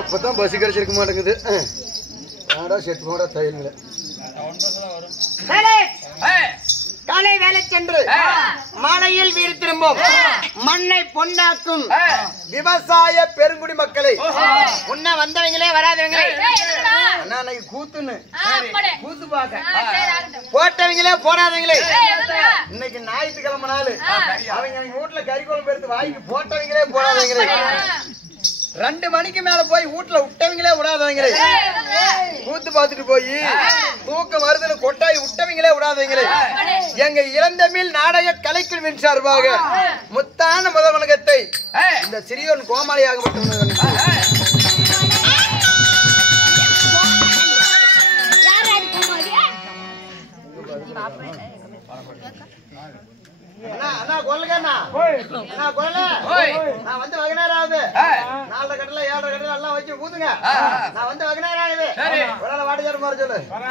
அப்பதான் பஸ் கிடைச்சிருக்க மாட்டேங்குது. செட்டு போட தையல் காலை வேலை சென்று மாலையில் வீடு திரும்பும் மண்ணை பொன்னாக்கும் விவசாய பெருங்குடி மக்களை முன்ன வந்தவங்களே வராதவங்களே கூத்துன்னு கூத்து பாக்க போட்டவங்களே போடாதவங்களே இன்னைக்கு ஞாயிற்றுக்கிழமை நாள் அவங்க வீட்டுல கறி குழம்பு எடுத்து வாங்கி போட்டவங்களே போடாதவங்களே 2 மணிக்கு மேல போய் வீட்டுல விட்டவங்களே விடாதவங்களே கூத்து பாத்துட்டு போய் தூக்கம் வருதுன்னு கொட்டாய் விட்டவங்களே விடாதவங்களே எங்க இளந்தமிழ் நாடக கலைக்குழுவின் சார்பாக முத்தான முதல் வணக்கத்தை இந்த சிறியோன் கோமாளியாகப்பட்டவன் அண்ணா கொல்லுங்க அண்ணா கொல்ல நான் வந்து வகனாராவது 4 கட்டல 7 கட்டல எல்லாம் வச்சு ஊதுங்க. நான் வந்து வகனாரா இது. ஒரு ஆள வாடி சேர மாற சொல்லு. வரா.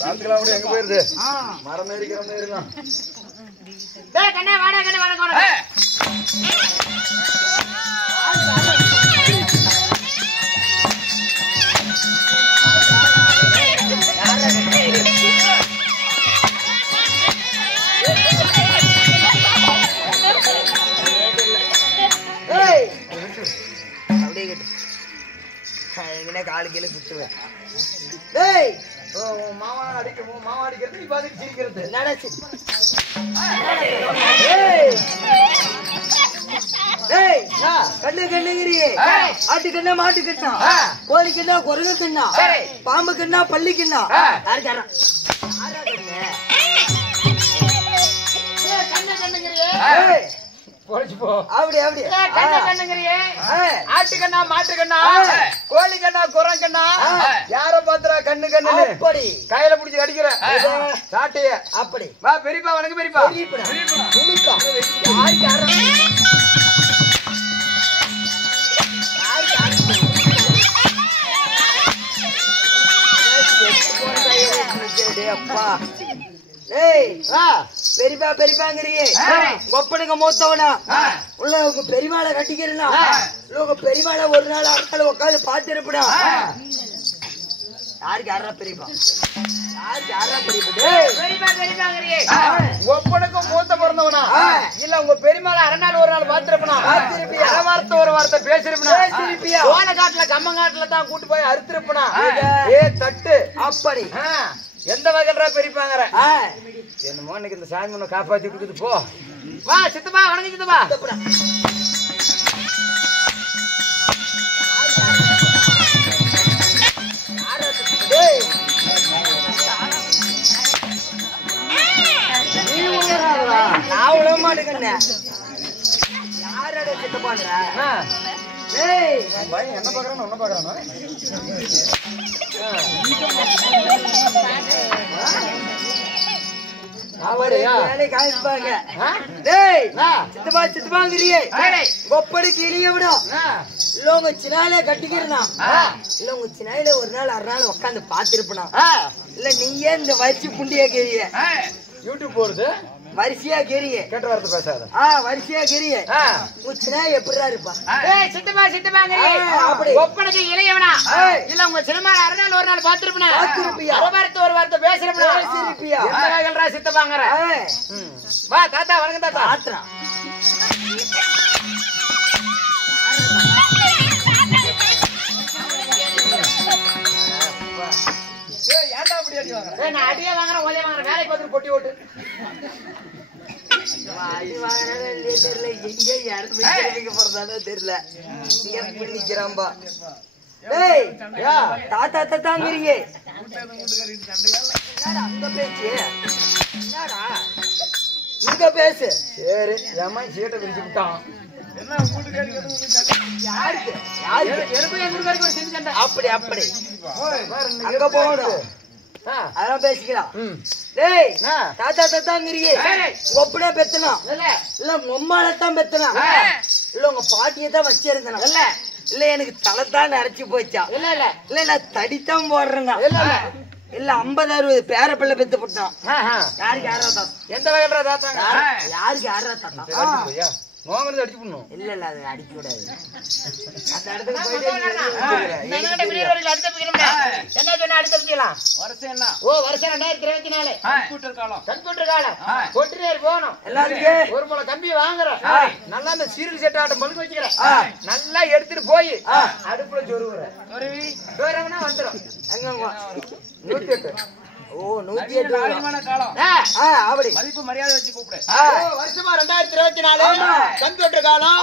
பாத்துக்கலாம் அப்படி எங்க போயிருது மரம் ஏறிக்கிற மாதிரி இருக்கான். டேய் கண்ணே வாடா கண்ணே வாடா ஏய் அப்படியே கேட்டு எங்கனே காலு கீழ சுத்துவேன். டேய் மாமா அடிக்கிறது நீ பாத்துட்டு சிரிக்கிறது என்னடா கண்ணுங்கிறியே ஆட்டு கண்ணா மாட்டு கண்ணா கோழி கண்ணா குரங்கு கண்ணா பாம்பு கண்ணா பள்ளி கண்ணா அப்படி ஆட்டுக்கண்ணா மாட்டுக்கண்ணா கோழி கண்ணா குரங்கு கண்ணா யார பாத்துறா கண்ணு கண்ணு அப்படி கையில புடிச்சு அடிக்கிற சாட்டைய அப்படி வா பெரியப்பா வணக்கம் பெரியப்பா அப்பா பெரியப்பாங்கிறியே ஒப்பனுங்க மூத்தவனா உள்ள உங்க பெரியமாளை கட்டிக்கிறா உங்க பெரியமாளை ஒரு நாள் அடுத்த உட்காந்து பாத்து இருப்பா யாருக்கு யாரா பெரியப்பா ஒப்பனுக்கும் மூத்த பிறந்தவனா இல்ல உங்க பெரியமாளை அரை நாள் ஒரு நாள் பாத்துருப்பா வார்த்தை ஒரு வார்த்தை பேசிருப்பா ஓன காட்டுல கம்மங்காட்டுல தான் கூட்டு போய் அறுத்திருப்பா தட்டு அப்படி எந்த வகைரா பெரியப்பாங்கற என்னமோ இன்னைக்கு இந்த சாமி உன்னை காப்பாத்தி கொடுக்குது போ வா சித்தப்பா வணக்கம் சித்தப்பா நான் உழவ மாட்டேங்கண்ணே யாரோட சித்தப்பாங்க என்ன பாக்குறான் ஒன்ன பாக்குறானோ ஒப்படி கிளிய விடும் இல்ல உங்க சின்னாலே கட்டிக்கிறா இல்ல உங்க சின்னாயில ஒரு நாள் அரை நாள் உட்காந்து பாத்துருப்பா இல்ல நீயே இந்த வரிசை புண்டியா கேரிய யூடியூப் போறது வரிசையா கேரிய கேட்ட வார்த்தை பேசாத வரிசையா கேரிய உங்க சின்னாய் எப்படிடா இருப்பா அப்படி ஒப்பனுக்கு இளையவனா இல்ல உங்க சினிமா அரை நாள் ஒரு நாள் பாத்துருப்பா ஒரு வார்த்தை பேசுறப்பா சித்தப்பாங்கற வா தாத்தா வணக்கம் தாத்தா ஆத்ரா அடியே வாங்குறேன் ஓலைய வாங்குறேன் வேலைக்கு வந்து பொட்டி ஓட்டு அடி வாங்குறானே தெரியல எங்க யாருக்கு போறதானே தெரியல இங்க நிக்கிறான்பா டேய் தாத்தா தாத்தாங்கிறீங்க அங்க பேச்சு என்னடா இங்க பேசு சரி ஏமா சீட்டை பிரிச்சு விட்டான் அப்படி அப்படி அங்க போகணும் அதான் பேசிக்கலாம் டேய் தாத்தா தாத்தாங்கிறீங்க ஒப்பனே பெத்தனா இல்ல உம்மாலத்தான் பெத்தனா இல்ல உங்க பாட்டியத்தான் வச்சிருந்தனா இல்ல எனக்கு தலைத்தான் நிறைச்சு போச்சா இல்ல நான் தடித்தான் போடுறேன்னா இல்ல 50-60 பேர பிள்ளை பெத்து போட்டான் யாருக்கு யாரா தாத்தா எந்த வகையில தாத்தா யாருக்கு யாரா தாத்தா மோங்கறது அடிச்சு போடணும் இல்ல இல்ல அது அடிக்க கூடாது அந்த இடத்துக்கு போயிட்டு என்னங்கட வீரர்கள் அடுத்து பிடிக்கணும்டா என்ன சொன்னா அடுத்து பிடிக்கலாம் வருஷம் என்ன வருஷம் 2024 கம்ப்யூட்டர் காலம் கொட்டிரேர் போணும் எல்லாரும் ஒரு முளை கம்பி வாங்குறேன் நல்லா அந்த சீரியல் செட் ஆட்டம் பல்கு வச்சிக்கிறேன் நல்லா எடுத்துட்டு போய் அடுப்புல சொருவுறேன் சொருவினா வந்துரும் அங்க 108 ஓ 108 காலம் அப்படி மதிப்பு மரியாதை வச்சு கூப்பிடு. வருஷமா 2024 கம்ப்யூட்டர் காலம்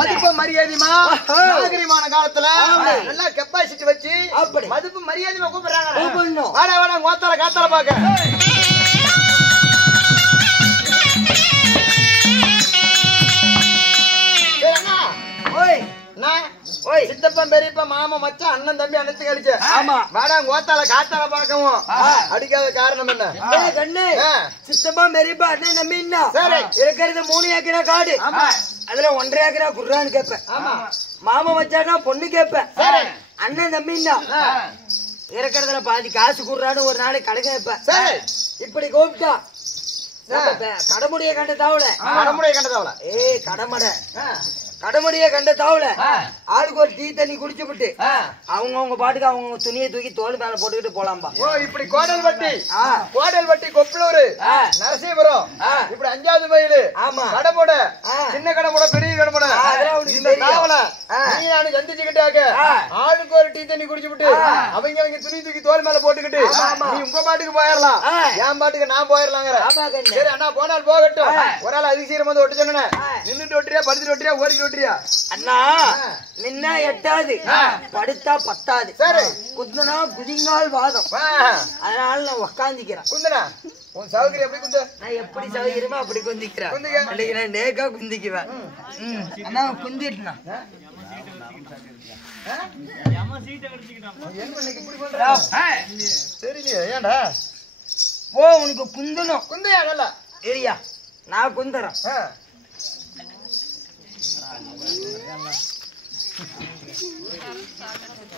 மதிப்பு மரியாதைமா நாகரிகமான காலத்துல நல்லா கெப்பாசிட்டி வச்சு மதிப்பு மரியாதைமா கூப்பிடுறாங்க. வாடா வாடா கோத்தால காத்தால பாக்க. சித்தப்பன் பெரியப்பா மாமா மச்சான் அண்ணன் தம்பி அனைத்து கழிச்ச. ஆமா வாடா கோத்தால காத்தால பாக்கவும் அடிக்காத காரணம் என்ன? கண்ணு சித்தப்பா பெரியப்பா அண்ணன் தம்பி இருக்கிறது 3 ஏக்கரா காடு. அதுல 1.5 ஏக்கரா குர்ரான்னு கேப்பேன். மாமா மச்சானா பொண்ணு கேப்பேன். அண்ணன் தம்பி இருக்கிறதுல பாதி காசு குர்ரான்னு ஒரு நாளைக்கு கடை கேப்பேன். இப்படி கூப்பிட்டா கடமுடிய கண்ட தாவல கடமடை கடமுடிய கண்ட தாவல ஆளுக்கு ஒரு டீ தண்ணி குடிச்சுட்டு அவங்க பாட்டுக்கு அவங்க துணியை தூக்கி தோல் மேல போட்டுக்கிட்டு போலாம்பா. இப்படி கோடல்வட்டி கொப்பளூர் நரசிபுரம் இப்படி 5வது மைல் கடமுட சின்ன கடமுட பெரிய கடமுட சந்திச்சுக்கிட்டாக்க ஆளுக்கு ஒரு டீ தண்ணி குடிச்சுட்டு அவங்க துணி தூக்கி தோல் மேல போட்டுக்கிட்டு நீ உங்க பாட்டுக்கு போயிடலாம், என் பாட்டுக்கு நான் போயிடலாங்கிற. சரி அண்ணா போனால் போகட்டும். ஒரு ஆள் அதிசயம் வந்து ஒட்டு சொன்ன நின்னுட்டு ஒட்டுறியா படுத்துட்டு ஒட்டுறியா ஓடிட்டு ஒட்டுறியா? அண்ணா நின்னா 8வது படுத்தா 10வது. சரி குத்துனா குதிங்கால் வாதம். அதனால நான் உக்காந்திக்கிறேன். குந்துனா உன் சௌகரியம் எப்படி குந்த? நான் எப்படி சௌகரியமா அப்படி குந்திக்கிறேன். நான் நேக்கா குந்திக்குவேன். அண்ணா குந்திட்டுனா தெரியலையே ஏன்டா? ஓ உனக்கு குந்தணும் குந்தையா நல்லா சரியா? நான் குந்துறேன்.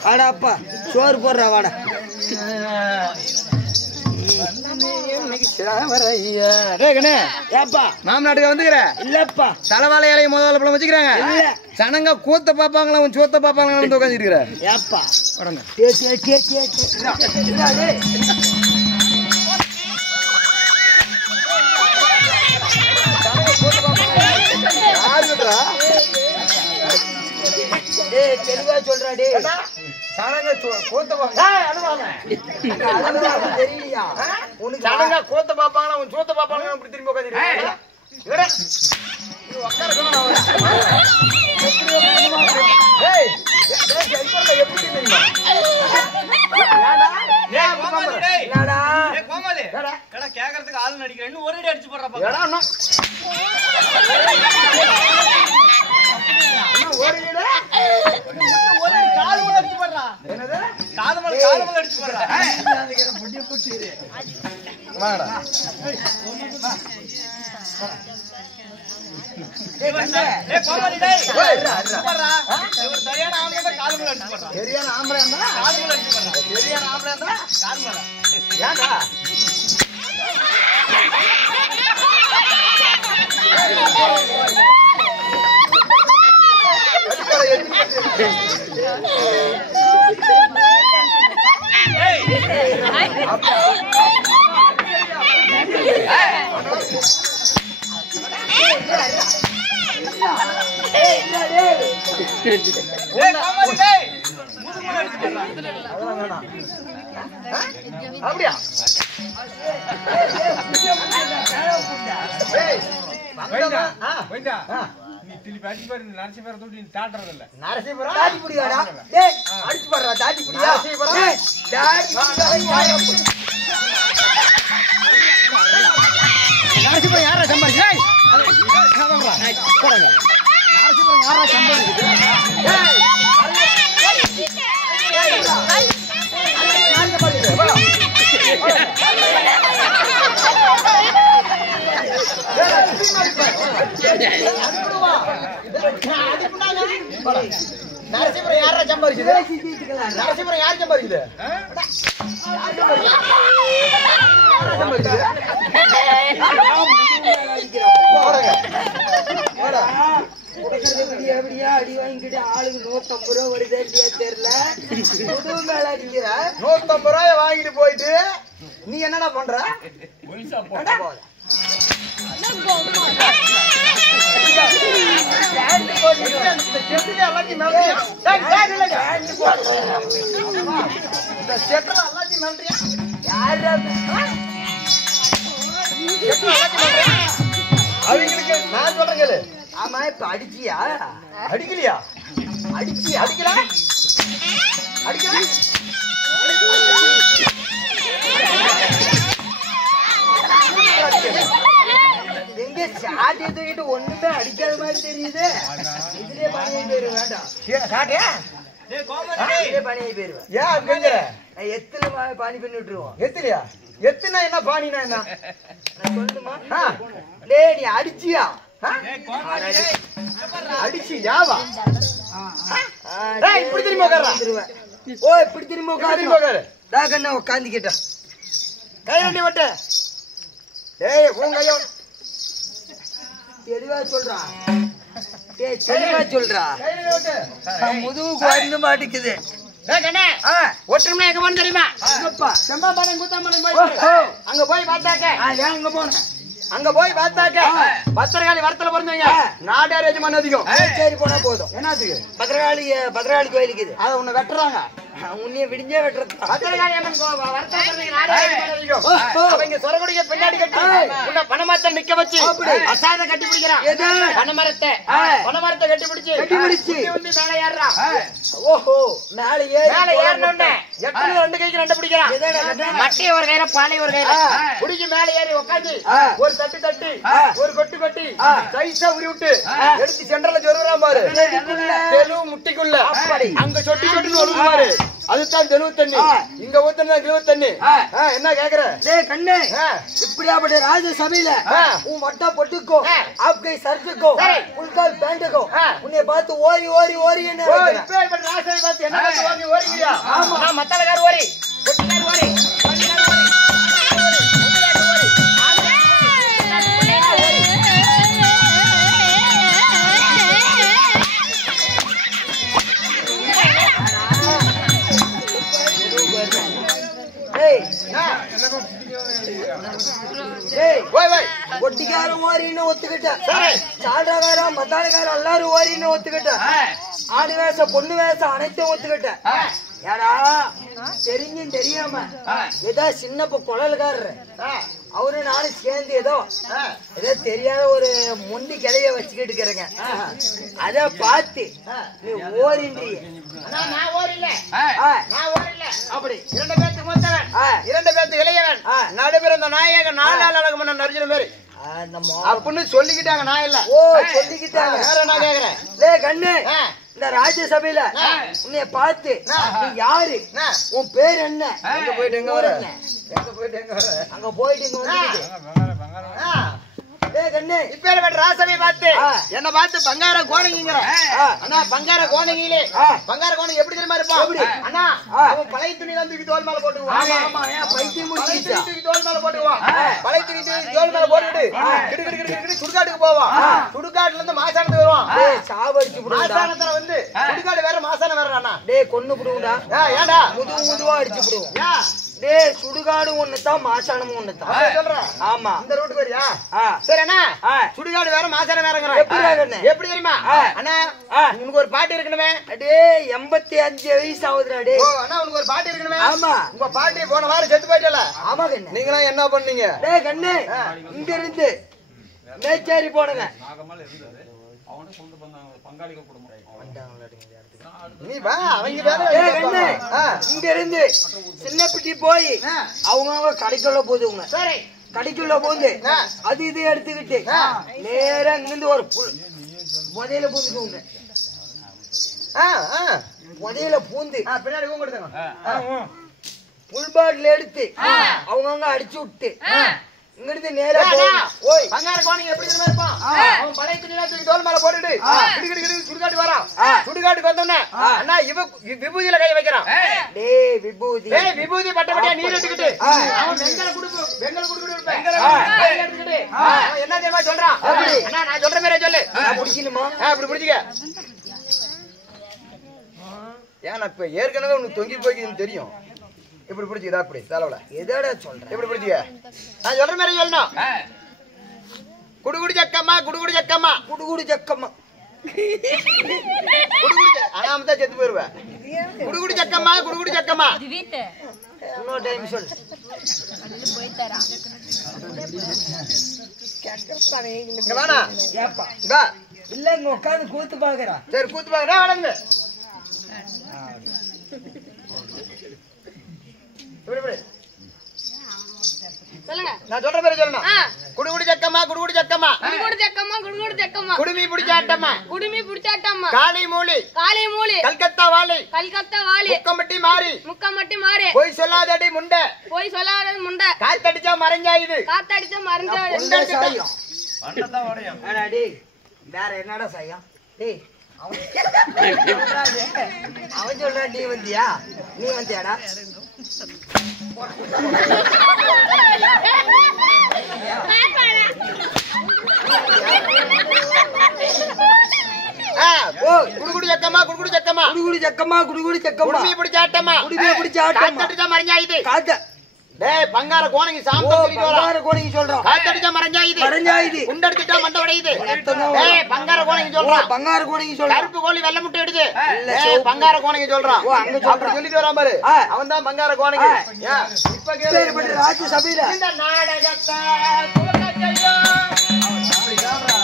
வாடா அப்பா சோறு போடுறா வாடா. மாமநாட்டுக்கு வந்துக்கிற இல்லப்பா தலைவாழை இலையை முதல்ல பழம் வச்சுக்கிறாங்க. சனங்க கூத்த பாப்பாங்களா உன் சோத்த பாப்பாங்களா வந்து உட்காந்துருக்கிற ஏப்பா உடனே தெளிவா சொல்றாடி. சனங்க கூத்த தெரியலையா உனக்கு? சனங்க கூத்த பாப்பாங்களா உன் சோத்த பாப்பாங்களா இப்படி திரும்பி உட்காந்துருக்க எப்படி தெரியுமா? கேக்குறதுக்கு ஆளு நடிக்கிறேன் ஒரே அடிச்சு போடுறா. சரியான ஆம்பளை ஏன்டா அப்படியா? நரசிபுரம் அடிச்சு பாடுறா தாட்டி புடியா? நரசிபுரம் யாரா சம்பாதிச்சு? நரசிபுரம் யாரா சம்பாதிக்குது? நரசிபுரம் யாரா சம்பாதிக்குது? நரசிபுரம் யார் சம்பாதிக்குது? அடி வாங்கிட்டு ஆளுக்கு 150 ரூபா வருதே தெரியல. 150 ரூபாய வாங்கிட்டு போயிட்டு நீ என்னடா பண்ற? இந்த செட்டெல்லாம் எல்லாத்தையும் எல்லாத்தையும் மிரட்டுறியா? யாரா எப்படி எல்லாத்தையும் மிரட்டுறியா? அவங்களுக்கு நான் சொல்றேன் கேளு. ஆமா இப்ப அடிச்சியா அடிக்கலையா? அடிச்சியா அடிக்கல அடிக்கல எங்க சாட்டியை தூக்கிட்டு ஒண்ணுமே அடிக்காத மாதிரி தெரியுது. இதுலயே பணியை போயிரு வேண்டாம். சாட்டியா? இதுலயே பணியை போயிருவேன். ஏன் அப்படி கெஞ்சுற? எத்தனை பாணி பண்ணி விட்டுருவோம். எத்தலையா? எத்தனை என்ன பாணினா என்ன? நான் சொல்லணுமா? ஆ. டேய் நீ அடிச்சியா? ஆ? அடிச்சு யாவா? டேய், இப்படி திரும்பி உட்கார்றா. ஓ இப்படி திரும்ப திரும்பி உட்காரு. உட்காரு. தாக்கண்ணா உட்காந்துக்கிட்டா. கை நண்டி விட்டு. டேய் உன் கையோ. தெளிவா சொல்றா. டேய் தெளிவா சொல்றா. கை நண்டி விட்டு. முதுகுக்கு வந்து மாட்டிக்குது. டேய் கண்ணே. ஒற்றுமை எங்க போன தெரியுமா? என்னப்பா? செம்பாபாளையம் கூத்தாம்பாளையம் ஓ, போய் ஓ. அங்க போய் பார்த்தாக்க ஏன் அங்க போனேன்? அங்க போய் பார்த்தாக்க பத்திரகாளி வரத்துல பிறந்தவங்க நாடார் எஜமான் அதிகம். சரி போனா போதும். என்னத்துக்கு? பத்திரகாளி கோயிலுக்கு இது. அத உன்னை வெட்டுறாங்க. உன்னைய விடிஞ்சே வெட்டுறது. பத்திரகாளி அம்மன் வரத்துல பிறந்தவங்க நாடார் எஜமான் அதிகம். அவங்க சொரகுடிய பின்னாடி கட்டி உன்னை பனமரத்தை நிக்க வச்சு அசாத கட்டி பிடிக்கிறான். பனமரத்தை கட்டி பிடிச்சு வந்து மேல ஏறுறான். ஓஹோ மேல ஏறினோடனே எத்தனை ரெண்டு கைக்கு ரெண்டு பிடிக்கிறான். மட்டைய ஒரு கையில பாலை ஒரு கையில பிடிச்சி மேல ஏறி உட்காந்து ஒரு தட்டு தட்டி ஒரு கொட்டு கொட்டி சைஸா உரி விட்டு எடுத்து சென்டர்ல சொருகிறான் பாரு. தெலுவு முட்டிக்குள்ள அங்க சொட்டி சொட்டுன்னு ஒழுங்கு பாரு. அதுதான் தெலுவு தண்ணி. இங்க ஊத்துனா கிழவு தண்ணி. என்ன கேக்குற? டேய் கண்ணே இப்படியாப்பட்ட ராஜ சபையில உன் வட்டா பொட்டுக்கோ ஆப்கை சர்ச்சுக்கோ புல்கால் பேண்டுக்கோ உன்னை பார்த்து ஓரி ஓரி ஓரி என்ன இப்ப ராசை பார்த்து என்ன பார்த்து ஓரிக்கிறியா? நான் மத்தாலகார ஓரி பொட்டிக்கார ஓரி ஒட்டிக்காரன் ஓரின்னு ஒத்துக்கிட்டேன். சால்ராகாரம் மத்தாலகாரம் எல்லாரும் ஓரின்னு ஒத்துக்கிட்டேன். ஆடு வேஷம் பொண்ணு வேஷம் அனைத்தும் ஒத்துக்கிட்டேன். யாரா தெரிஞ்சும் தெரியாம ஏதோ சின்னப்ப குழல்காரரு அவரு நானும் சேர்ந்து ஏதோ தெரியாத ஒரு முண்டி கிளைய வச்சுக்கிட்டு இருக்கிறேங்க. அத பார்த்து நீ ஓரின்றி அப்படி இரண்டு பேருக்கு மூத்தவன் இரண்டு பேருக்கு இளையவன் நடுபிறந்த நாயகன் 4 நாள் அழகு மன்னன் அர்ஜுன பேரு அப்படின்னு சொல்லிக்கிட்டாங்க. நான் இல்ல ஓ சொல்லிக்கிட்டாங்க. வேற நான் கேக்குறேன். லே கண்ணு இந்த ராஜ்யசபையில உன்னைய பார்த்து நீ யாரு உன் பேர் என்ன எங்க போயிட்டு எங்க வர எங்க போயிட்டு எங்க வர அங்க போயிட்டு இங்க வந்துக்கிட்டு இப்ப ராசவை பார்த்து என்ன பார்த்து பங்கார கோணங்கிற அண்ணா பங்கார கோணங்கிலே பங்கார கோணங்க எப்படி தெரியுமா இருப்பான் அண்ணா அவன் பழைய துணி தான் தூக்கி தோல் மேல போட்டுக்குவான். ஆமா ஏன் பைத்தியம் முடிச்சு தூக்கி தோல் மேல போட்டுக்குவான். பழைய துணி தூக்கி தோல் மேல போட்டுட்டு கிடு சுடுகாட்டுக்கு போவான். சுடுகாட்டுல இருந்து மாசானத்துக்கு வருவான். சாவடிச்சு மாசானத்துல வந்து சுடுகாடு வேற மாசானம் வேற அண்ணா. டேய் கொன்னு புடுங்கடா. ஏன்டா முதுவா அடிச்சு புடுவோம். டேய் சுடுகாடு ஒண்ணுதான் மாசானமும் ஒண்ணுதான் சொல்றேன். ஆமா இந்த ரோட்டுக்கு வரியா? சரி அண்ணா சுடுகாடு வேற மாசானம் வேறங்கறான். எப்படி தெரியுமா அண்ணா உனக்கு ஒரு பாட்டு இருக்கணுமே. டேய் 85 வயசு ஆகுதுடா டேய். ஓ அண்ணா உனக்கு ஒரு பாட்டு இருக்கணுமே. ஆமா உங்க பாட்டி போன வாரம் செத்து போயிட்டல. ஆமா கண்ணே. நீங்களா என்ன பண்ணீங்க? டேய் கண்ணே இங்க இருந்து மேச்சேரி போடுங்க. நீ வா அவங்க வேற இங்க இருந்து சின்னப்பட்டி போய் அவங்க கடைக்குள்ள போதுங்க. சரி கடைக்குள்ள போந்து அது இது எடுத்துக்கிட்டு நேரா இங்கிருந்து ஒரு முதல்ல பூந்துக்குங்க. முதல்ல பூந்து பின்னாடி கொடுத்தாங்க புல் பாட்டில் எடுத்து அவங்க அடிச்சு விட்டு இங்கிருந்து நேரா ஓய் பங்கார கோணங்க எப்படி தெரியுமா இருப்பான்? அவன் பழைய துணியில தூக்கி தோல் மேல போட்டுட்டு கிடு சுடுகாட்டு வரான். சுடுகாட்டுக்கு வந்தோடனே அண்ணா இவ விபூதியில கை வைக்கிறான். டேய் விபூதி டேய் விபூதி பட்டபடியா நீர் எடுத்துக்கிட்டு அவன் வெங்கல குடுப்பு எடுத்துக்கிட்டு அவன் என்ன தெரியுமா சொல்றான்? அண்ணா நான் சொல்ற மாதிரி சொல்லு. நான் பிடிக்கணுமா? அப்படி பிடிச்சிக்க. ஏன்னா இப்ப ஏற்கனவே உனக்கு தொங்கி போய்க்குதுன்னு தெரியும். இப்படி பிடிச்சிக்கதா அப்படி தலைவல எதோட சொல்றேன். எப்படி பிடிச்சிக்க? நான் சொல்ற மாதிரி சொல்லணும். குடுகுடி சக்கம்மா குடுகுடி சக்கம்மா குடுகுடி சக்கம்மா குடுகுடி அனாமத்தா செத்து போயிருவேன். குடுகுடி சக்கம்மா குடுகுடி சக்கம்மா இன்னொரு டைம் சொல்லு. இங்க வாடா. ஏப்பா இதா. இல்ல இங்க உட்காந்து கூத்து பாக்குறா. சரி கூத்து பாக்குறா வளர்ந்து. இப்படி. சொல்லுங்க. நான் சொல்ற பேரு சொல்லணும். குடுகுடி சக்கம்மா குடுகுடி சக்கம்மா. குடுகுடு ஜக்கம்மா குடுகுடு ஜக்கம்மா. குடுமி புடிச்சாட்டம்மா. குடுமி புடிச்சாட்டம்மா. காளி மூலி. காளி மூலி. கல்கத்தா வாலி. கல்கத்தா வாலி. முக்கம்பட்டி மாறி. முக்கம்பட்டி மாறி. போய் சொல்லாதடி முண்டை. போய் சொல்லாத முண்டை. காத்தடிச்சா மறைஞ்சாயுது. காத்தடிச்ச மறைஞ்சா உண்டை சாயம். ஏடா டேய் வேற என்னடா சாயம்? டேய் அவன் சொல்றான் நீ வந்தியா? நீ வந்தியாடா? குடுகுடி சக்கம்மா குடுகுடி சக்கம்மா. குடுகுடி சக்கம்மா குடுகுடி சக்கம்மா. குடுமி புடிச்சாட்டம்மா. குடுமி புடிச்சாட்டம்மா. காத்தடிச்சா மறைஞ்சாயுது. காத்த டேய் பங்கார கோணங்கி ஓ சாம்பல் சொல்லிட்டு வரா. பங்கார கோணிக்கு சொல்றான். காத்தடிச்சா மறைஞ்சாயுது. மறைஞ்சாயுது. குண்டடிச்சிட்டா மண்டை உடையுது. டேய் பங்கார கோணங்கி சொல்றான். பங்கார கோணிக்கு சொல்றான். கருப்பு கோழி வெள்ளை முட்டை எடுது. இல்ல, ஏய் சிவப்பு. பங்கார கோணங்கி சொல்றான். ஓ, அங்க சொல்றான். அப்படி சொல்லிட்டு வரான் பாரு. ஆ. அவன் தான் பங்கார கோணங்கி. ஏன் இப்ப கேளு. பேர்பட்ட ராஜ்ய சபையில இந்த நாடகத்தை துவக்கத்தையோ அப்படி சொல்றா.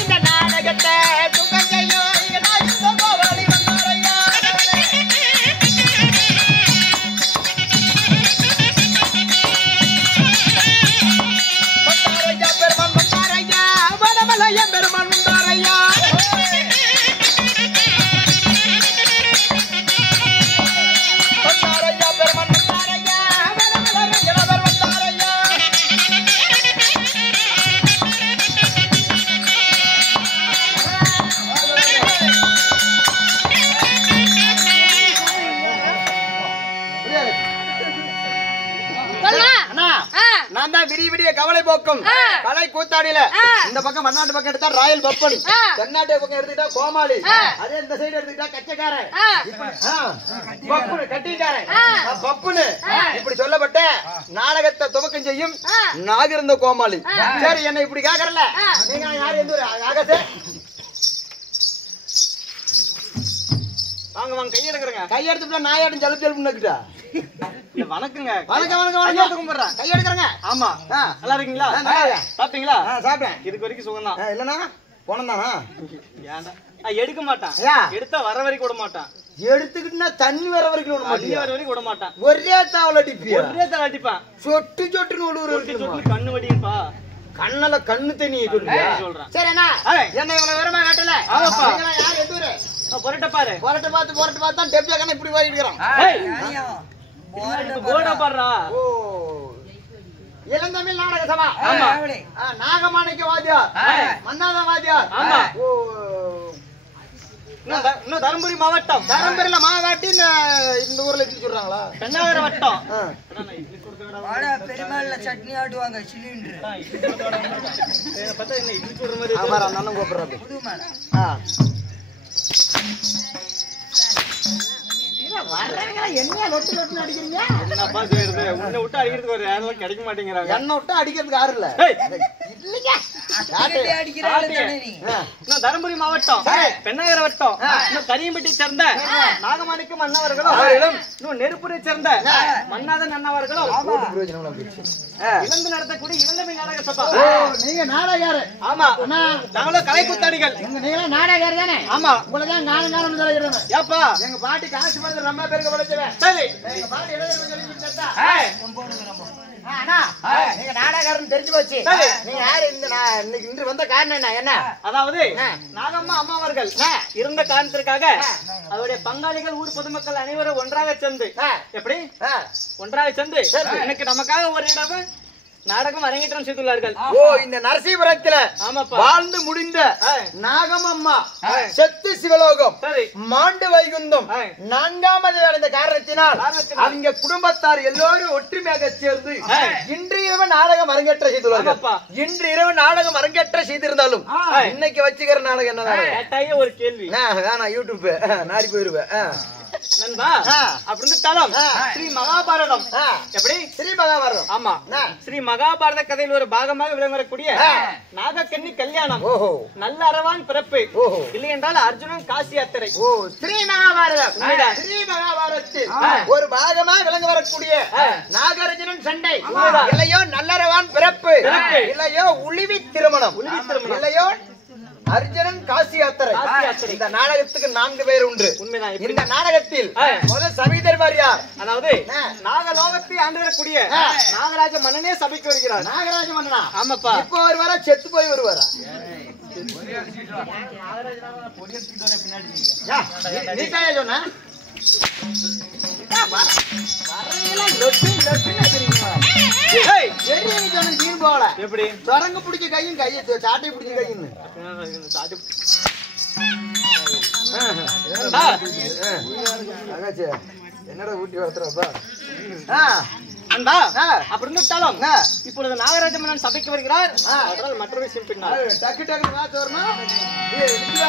இந்த நாடகத்தை துவக்கத்தையோ இந்த கோவாலி வந்தாரையா. வந்தாரையா பெருமான் வந்தாரையா. வடமலைய பெருமான் வந்தாரையா. வந்தாரையா பெருமான் வந்தாரையா. வடமலைய பெருமான் வந்தாரையா. சொல்லுங்க. அண்ணா ஆ. நான் தான் விடிய விடிய கவலை போக்கும் ஆ. கலை கூத்தாடியில ஆ. இந்த பக்கம் மன்னாட்டு பக்கம் எடுத்தா ராயல் பப்பன், ஆ. தென்னாட்டு பக்கம் எடுத்துட்டா கோமாளி, ஆ. அதே இந்த சைடு எடுத்துட்டா கச்சக்காரன், ஆ. பப்புனு கட்டிக்காரன், ஆ. பப்புனு இப்படி சொல்லப்பட்ட நாடகத்தை துவக்கம் செய்யும் ஆ. நாகிருந்த கோமாளி. ஆ. சரி என்ன இப்படி கேக்குறல ஆ. நீங்க யாரு எந்த ஊரு? ஆகாசே வாங்க வாங்க கை எடுக்கிறேங்க. கையெடுத்துட்டா நாயாடும் ஜலப்பு ஜலப்பு நக்கிட்டா. வணக்கங்க. வணக்கம் வணக்கம் கையெடுத்து வணக்கம் கும்பிடுறேன். கை எடுக்கிறேங்க. ஆமா ஆ. நல்லா இருக்கீங்களா? நல்லா இருக்கேன். சாப்பிட்டீங்களா? சாப்பிட்டேன். இதுக்கு வரைக்கும் சுகம் தான். இல்லனா போனம் தானா? ஏன்டா நான் எடுக்க மாட்டேன். ஐயா. எடுத்தா வர வரைக்கும் விட மாட்டான். எடுத்துக்கிட்டுனா தண்ணி வர வரைக்கும் விட அள்ளி மாட்டியா? வர வரைக்கும் விட மாட்டான். ஒரே தாவல அடிப்பியா? ஒரே தான் அடிப்பான். சொட்டு சொட்டுன்னு ஒரு சொட்டு சொட்டு கண்ணு வடியும்பா. கண்ணல கண்ணு தண்ணி சொல்றியா? சொல்றேன். சரி அண்ணா ஏய். என்ன இவ்வளவு விவரமா காட்டல? ஆமாப்பா. நீங்களா யார் எந்த ஊரு? பொரட்ட பாரு. போராட்ட பார்த்து தான் டெப்ஜா கண்ண இப்படி வாங்கிட்டு இருக்கிறோம். போட பாடுறா. ஓ இளந்தமிழ் நாடக சபா. ஆமா. நாகமாணிக்க வாத்தியார், மன்னாத வாத்தியார். ஆமா. ஓ இன்னும் தருமபுரி மாவட்டம் தரம்பரில மாவாட்டி இந்த ஊர்ல எப்படி சொல்றாங்களா? பெண்ணாகர வட்டம். பெருமாள்ல சட்னி ஆட்டுவாங்க சிலிண்டர் பார்த்தா என்ன இட்லி சொல்ற மாதிரி இருக்கு. ஆமாரா அண்ணன் கூப்பிடுறாரு. புது மேல என்ன நொட்டு நொட்டு அடிக்கிறீங்க? என்னப்பா செய்யறது? உன்னை விட்டு அடிக்கிறதுக்கு ஒரு யாரும் கிடைக்க மாட்டேங்கிறாங்க. என்ன விட்டு அடிக்கிறதுக்கு யாரும் இல்ல. ஏய். இல்லையா? அடிக்கிறாள் நீ இன்னும் தருமபுரி மாவட்டம் பெண்ணாகர வட்டம் இன்னும் கரியம்பட்டி சேர்ந்த நாகமாணிக்கம் அண்ணவர்களும் அவர்களும் இன்னும் நெருப்புரை சேர்ந்த மன்னாதன் அண்ணவர்களும் பிரயோஜனம் இல்லாம போயிடுச்சு. இழந்து நடத்தக்கூடிய இளந்தமிழ் நாடக சபா. ஓ நீங்க நாடகாரு. ஆமா நாங்களும் கலை கூத்தாடிகள். நீங்க நாடகாரு தானே? ஆமா. உங்களதான் நானும் சொல்லிக்கிறேன். ஏப்பா எங்க பாட்டி காசு பணத்தை ரொம்ப பேருக்கு படைச்சவன். சரி. எங்க பாட்டி எழுதுறது சொல்லி கொடுத்தா. ஏய். அண்ணா நீங்க நாடகாரன்னு தெரிஞ்சு போச்சு. சரி. நீங்க யாரு இன்னைக்கு இன்று வந்த காரணம் என்ன? என்ன அதாவது நாகம்மா அம்மா அவர்கள் இருந்த காரணத்திற்காக அவருடைய பங்காளிகள் ஊர் பொதுமக்கள் அனைவரும் ஒன்றாக சேர்ந்து எப்படி ஒன்றாக சேர்ந்து எனக்கு நமக்காக ஒரு இடம் நாடகம் அரங்கேற்றம் செய்துள்ளார்கள். ஓ இந்த நரசீபுரத்துல ஆமாப்பா. வாழ்ந்து முடிந்த நாகமம்மா செத்து சிவலோகம் சரி. மாண்டு வைகுந்தம் நான்காவது அடைந்த காரணத்தினால் அவங்க குடும்பத்தார் எல்லோரும் ஒற்றுமையாக சேர்ந்து இன்று இரவு நாடகம் அரங்கேற்ற செய்துள்ளார்கள். ஆமாப்பா. இன்று இரவு நாடகம் அரங்கேற்ற செய்திருந்தாலும் இன்னைக்கு வச்சுக்கிற நாடகம் என்ன? கேட்டாயே ஒரு கேள்வி. நான் யூடியூப் நாடி போயிருவேன். நண்பா அப்படி இருந்தாலும் ஸ்ரீ மகாபாரதம் எப்படி ஸ்ரீ மகாபாரதம் ஆமா ஸ்ரீ மகாபாரத கதையில் ஒரு பாகமாக விளங்கக்கூடிய நாகக்கன்னி கல்யாணம் நல்ல அரவான் பிறப்பு இல்லை என்றால் அர்ஜுனன் காசி யாத்திரை ஸ்ரீ மகாபாரதம் ஸ்ரீ மகாபாரதத்தில் ஒரு பாகமாக விளங்க வரக்கூடிய நாகார்ஜுனன் சண்டை இல்லையோ நல்லறவான் பிறப்பு இல்லையோ உளிவி திருமணம் இல்லையோ அர்ஜுனன் காசி யாத்திரை இந்த நாடகத்துக்கு 4 பேர் உண்டு உண்மைதான் இந்த நாடகத்தில் முதல் சபைதர்பார் யார் அதாவது நாகலோகத்தை ஆண்டு வரக்கூடிய நாகராஜ மன்னனே சபைக்கு வருகிறார் நாகராஜ மன்னனா ஆமாப்பா இப்போ வருவாரா செத்து போய் வருவாரா நீட்டாயா சொன்ன எப்படி தொடங்க பிடிச்ச கையும் கையை சாட்டை பிடிச்ச கையும் என்னடா ஊட்டி வளர்த்துறப்பா அன்பா அப்படி இருந்தாலும் இப்பொழுது நாகராஜ மன்னன் சபைக்கு வருகிறார் மற்ற விஷயம் பின்னால் டக்கு டக்கு வரணும்